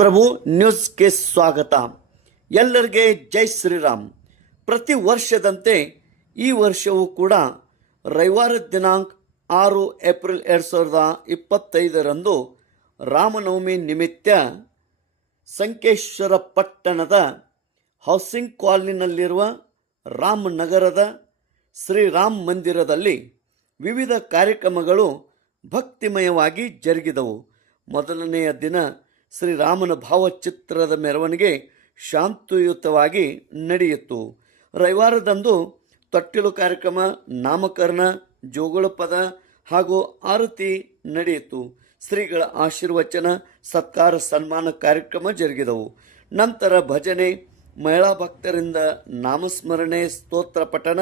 ನಾವು ನ್ಯೂಸ್ಗೆ ಸ್ವಾಗತ. ಎಲ್ಲರಿಗೆ ಜೈ ಶ್ರೀರಾಮ್. ಪ್ರತಿ ವರ್ಷದಂತೆ ಈ ವರ್ಷವೂ ಕೂಡ ರವಿವಾರ ದಿನಾಂಕ ಆರು ಏಪ್ರಿಲ್ ಎರಡು ಸಾವಿರದ ಇಪ್ಪತ್ತೈದರಂದು ರಾಮನವಮಿ ನಿಮಿತ್ತ ಸಂಕೇಶ್ವರ ಪಟ್ಟಣದ ಹೌಸಿಂಗ್ ಕಾಲನಿನಲ್ಲಿರುವ ರಾಮನಗರದ ಶ್ರೀರಾಮ್ ಮಂದಿರದಲ್ಲಿ ವಿವಿಧ ಕಾರ್ಯಕ್ರಮಗಳು ಭಕ್ತಿಮಯವಾಗಿ ಜರುಗಿದವು. ಮೊದಲನೆಯ ದಿನ ಶ್ರೀರಾಮನ ಭಾವಚಿತ್ರದ ಮೆರವಣಿಗೆ ಶಾಂತಿಯುತವಾಗಿ ನಡೆಯಿತು. ರವಿವಾರದಂದು ತೊಟ್ಟಿಲು ಕಾರ್ಯಕ್ರಮ, ನಾಮಕರಣ, ಜೋಗುಳ ಪದ ಹಾಗೂ ಆರತಿ ನಡೆಯಿತು. ಶ್ರೀಗಳ ಆಶೀರ್ವಚನ, ಸತ್ಕಾರ, ಸನ್ಮಾನ ಕಾರ್ಯಕ್ರಮ ಜರುಗಿದವು. ನಂತರ ಭಜನೆ, ಮಹಿಳಾ ಭಕ್ತರಿಂದ ನಾಮಸ್ಮರಣೆ, ಸ್ತೋತ್ರ ಪಠಣ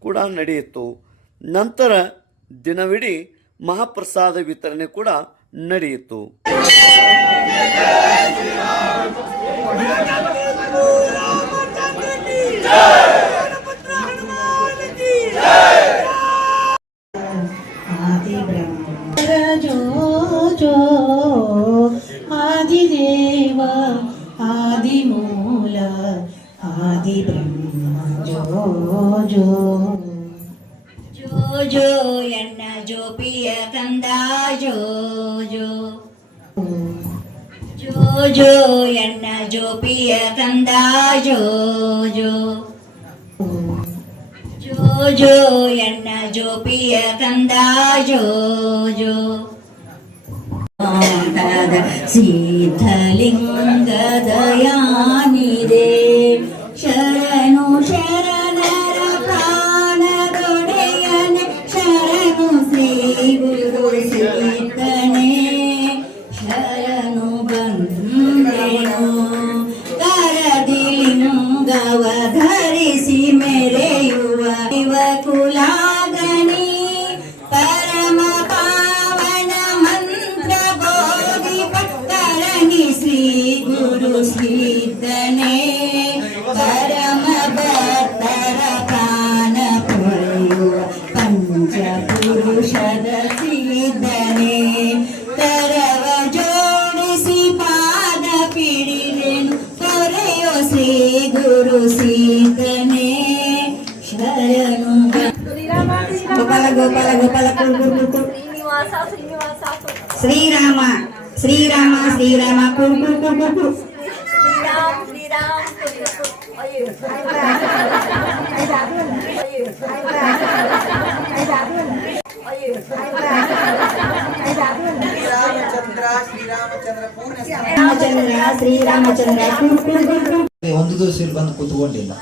ಕೂಡ ನಡೆಯಿತು. ನಂತರ ದಿನವಿಡೀ ಮಹಾಪ್ರಸಾದ ವಿತರಣೆ ಕೂಡ ನಡೆಯಿತು. Adi Brahma Jojo ಜೋ ಜೋ ಎನ್ನ ಜೋಪಿಯ ಕಂದ ಜೋ ಜೋ ಜೋ ಜೋ ಎನ್ನ ಜೋಪಿಯ ಕಂದ ಜೋ ಜೋ ಮಾತದ శ్రీ గురు సీతనే శరణు. గోపాల గోపాల గోపాల శ్రీరామ శ్రీరామ శ్రీరామ కుల్ కుల్ ಒಂದು ದಿವಸ ಇಲ್ಲಿ ಬಂದು ಕೂತ್ಕೊಂಡಿಲ್ಲ.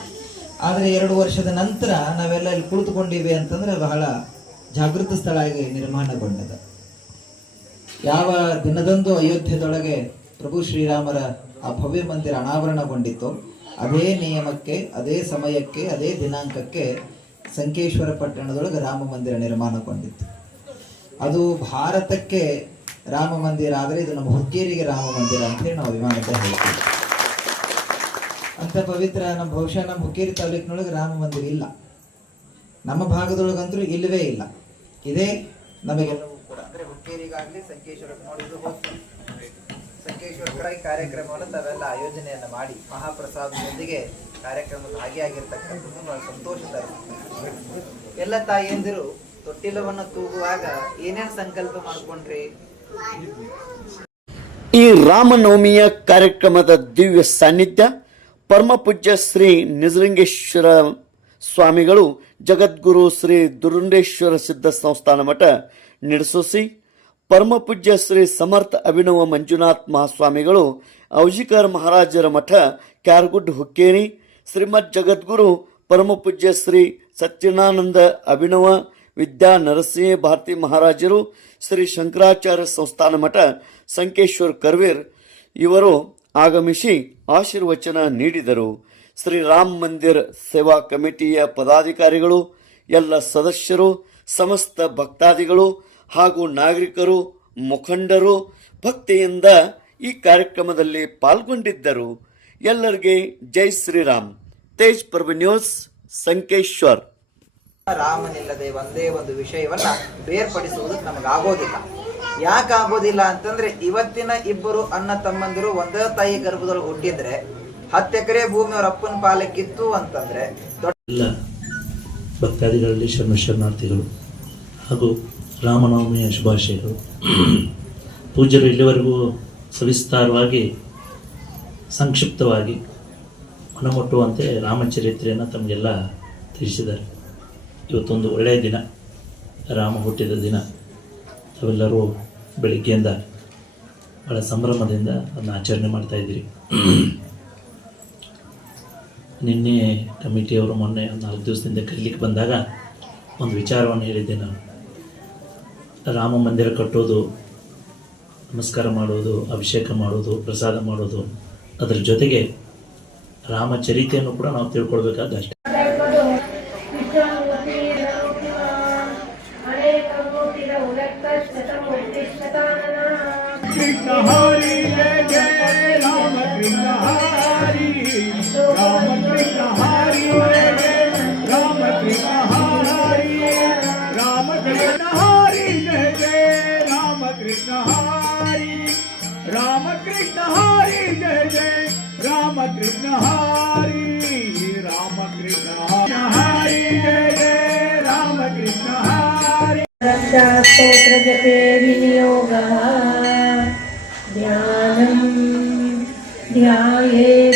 ಆದರೆ ಎರಡು ವರ್ಷದ ನಂತರ ನಾವೆಲ್ಲ ಇಲ್ಲಿ ಕುಳಿತುಕೊಂಡಿವೆ ಅಂತಂದ್ರೆ ಬಹಳ ಜಾಗೃತ ಸ್ಥಳ ಆಗಿ ನಿರ್ಮಾಣಗೊಂಡದ ಯಾವ ದಿನದಂದು ಅಯೋಧ್ಯದೊಳಗೆ ಪ್ರಭು ಶ್ರೀರಾಮರ ಆ ಭವ್ಯ ಮಂದಿರ ಅನಾವರಣಗೊಂಡಿತ್ತು ಅದೇ ನಿಯಮಕ್ಕೆ ಅದೇ ಸಮಯಕ್ಕೆ ಅದೇ ದಿನಾಂಕಕ್ಕೆ ಸಂಕೇಶ್ವರ ಪಟ್ಟಣದೊಳಗೆ ರಾಮ ಮಂದಿರ ನಿರ್ಮಾಣಗೊಂಡಿತ್ತು ಅದು ಭಾರತಕ್ಕೆ ರಾಮ ಮಂದಿರ ಆದರೆ ಇದು ನಮ್ಮ ಹುಕ್ಕೇರಿಗೆ ರಾಮ ಮಂದಿರ ಅಂತ ಹೇಳಿ ನಾವು ವಿಮಾನಕ್ಕೆ ಹೇಳ್ತೀವಿ ಅಂತ ಪವಿತ್ರ ನಮ್ಮ ಬಹುಶಃ ನಮ್ಮ ಹುಕ್ಕೇರಿ ತಾಲೂಕಿನೊಳಗೆ ರಾಮ ಮಂದಿರ ಇಲ್ಲ. ನಮ್ಮ ಭಾಗದೊಳಗಂತೂ ಇಲ್ಲವೇ ಇಲ್ಲ. ಇದೇ ನಮಗೆಲ್ಲವೂ ಕೂಡ. ಅಂದ್ರೆ ಹುಕ್ಕೇರಿಗಾಗಲಿ ಸಂಕೇಶ್ವರ ನೋಡಿದ್ದು ಸಂಕೇಶ್ವರ ಕಾರ್ಯಕ್ರಮವನ್ನು ತಾವೆಲ್ಲ ಆಯೋಜನೆಯನ್ನು ಮಾಡಿ ಮಹಾಪ್ರಸಾದದೊಂದಿಗೆ ಕಾರ್ಯಕ್ರಮದ ಭಾಗಿಯಾಗಿರ್ತಕ್ಕಂಥದ್ದು ನಾವು ಸಂತೋಷ ಎಲ್ಲ ತಾಯಿಯಂದಿರು ತೊಟ್ಟಿಲವನ್ನು ತೂಗುವಾಗ ಏನೇನು ಸಂಕಲ್ಪ ಮಾಡ್ಕೊಂಡ್ರಿ? ಈ ರಾಮನವಮಿಯ ಕಾರ್ಯಕ್ರಮದ ದಿವ್ಯ ಸಾನ್ನಿಧ್ಯ ಪರಮಪೂಜ್ಯ ಶ್ರೀ ನಿಜಲಿಂಗೇಶ್ವರ ಸ್ವಾಮಿಗಳು ಜಗದ್ಗುರು ಶ್ರೀ ದುರುಂಡೇಶ್ವರ ಸಿದ್ಧ ಸಂಸ್ಥಾನ ಮಠ ನಡೆಸೋಸಿ, ಪರಮ ಪೂಜ್ಯ ಶ್ರೀ ಸಮರ್ಥ ಅಭಿನವ ಮಂಜುನಾಥ್ ಮಹಾಸ್ವಾಮಿಗಳು, ಔಜಿಕರ್ ಮಹಾರಾಜರ ಮಠ ಕ್ಯಾರ್ಗುಡ್ ಹುಕ್ಕೇರಿ, ಶ್ರೀಮದ್ ಜಗದ್ಗುರು ಪರಮಪೂಜ್ಯ ಶ್ರೀ ಸತ್ಯನಾನಂದ ಅಭಿನವ ವಿದ್ಯಾ ನರಸಿಂಹ ಭಾರತಿ ಮಹಾರಾಜರು ಶ್ರೀ ಶಂಕರಾಚಾರ್ಯ ಸಂಸ್ಥಾನ ಮಠ ಸಂಕೇಶ್ವರ್ ಕರ್ವೀರ್ ಇವರು ಆಗಮಿಸಿ ಆಶೀರ್ವಚನ ನೀಡಿದರು. ಶ್ರೀ ರಾಮ ಮಂದಿರ್ ಸೇವಾ ಕಮಿಟಿಯ ಪದಾಧಿಕಾರಿಗಳು, ಎಲ್ಲ ಸದಸ್ಯರು, ಸಮಸ್ತ ಭಕ್ತಾದಿಗಳು ಹಾಗೂ ನಾಗರಿಕರು, ಮುಖಂಡರು ಭಕ್ತಿಯಿಂದ ಈ ಕಾರ್ಯಕ್ರಮದಲ್ಲಿ ಪಾಲ್ಗೊಂಡಿದ್ದರು. ಎಲ್ಲರಿಗೆ ಜೈ ಶ್ರೀರಾಮ್. ತೇಜ್ ಪ್ರಭು ನ್ಯೂಸ್, ಸಂಕೇಶ್ವರ್. ರಾಮನಿಲ್ಲದೆ ಒಂದೇ ಒಂದು ವಿಷಯವನ್ನ ಬೇರ್ಪಡಿಸುವುದಕ್ಕೆ ನಮಗಾಗೋದಿಲ್ಲ. ಯಾಕಾಗೋದಿಲ್ಲ ಅಂತಂದ್ರೆ ಇವತ್ತಿನ ಇಬ್ಬರು ಅಣ್ಣ ತಮ್ಮಂದಿರು ಒಂದೇ ತಾಯಿ ಗರ್ಭದೊಳಗೆ ಹುಟ್ಟಿದ್ರೆ ಹತ್ತು ಎಕರೆ ಭೂಮಿ ಅವ್ರ ಅಪ್ಪನ ಪಾಲಕ್ಕಿತ್ತು ಅಂತಂದ್ರೆ ಎಲ್ಲ ಭಕ್ತಾದಿಗಳಲ್ಲಿ ಶರಣ ಶರಣಾರ್ಥಿಗಳು ಹಾಗೂ ರಾಮನವಮಿಯ ಶುಭಾಶಯಗಳು. ಪೂಜ್ಯರು ಇಲ್ಲಿವರೆಗೂ ಸವಿಸ್ತಾರವಾಗಿ, ಸಂಕ್ಷಿಪ್ತವಾಗಿ ಮನಮುಟ್ಟುವಂತೆ ರಾಮಚರಿತ್ರೆಯನ್ನು ತಮಗೆಲ್ಲ ತಿಳಿಸಿದ್ದಾರೆ. ಇವತ್ತೊಂದು ಒಳ್ಳೆಯ ದಿನ. ರಾಮ ಹುಟ್ಟಿದ ದಿನ. ತಾವೆಲ್ಲರೂ ಬೆಳಿಗ್ಗೆಯಿಂದ ಭಾಳ ಸಂಭ್ರಮದಿಂದ ಅದನ್ನು ಆಚರಣೆ ಮಾಡ್ತಾಯಿದ್ದೀರಿ ನಿನ್ನೆ ಕಮಿಟಿಯವರು ಮೊನ್ನೆ ನಾಲ್ಕು ದಿವಸದಿಂದ ಕರೀಲಿಕ್ಕೆ ಬಂದಾಗ ಒಂದು ವಿಚಾರವನ್ನು ಹೇಳಿದ್ದೆ ನಾನು. ರಾಮ ಮಂದಿರ ಕಟ್ಟೋದು, ನಮಸ್ಕಾರ ಮಾಡೋದು, ಅಭಿಷೇಕ ಮಾಡೋದು, ಪ್ರಸಾದ ಮಾಡೋದು, ಅದರ ಜೊತೆಗೆ ರಾಮಚರಿತೆಯನ್ನು ಕೂಡ ನಾವು ತಿಳ್ಕೊಳ್ಬೇಕಾದ ಅಷ್ಟೇ Krishna Hari Jai Jai Rama Krishna Hari Rama Krishna Hari Jai Jai Rama Krishna Hari Rama Krishna Hari Jai Jai Rama Krishna Hari Rama Krishna Hari Jai Jai Rama Krishna Hari. Hari रक्षास्तोत्रजपे विनियोगः। ध्यानं ध्याये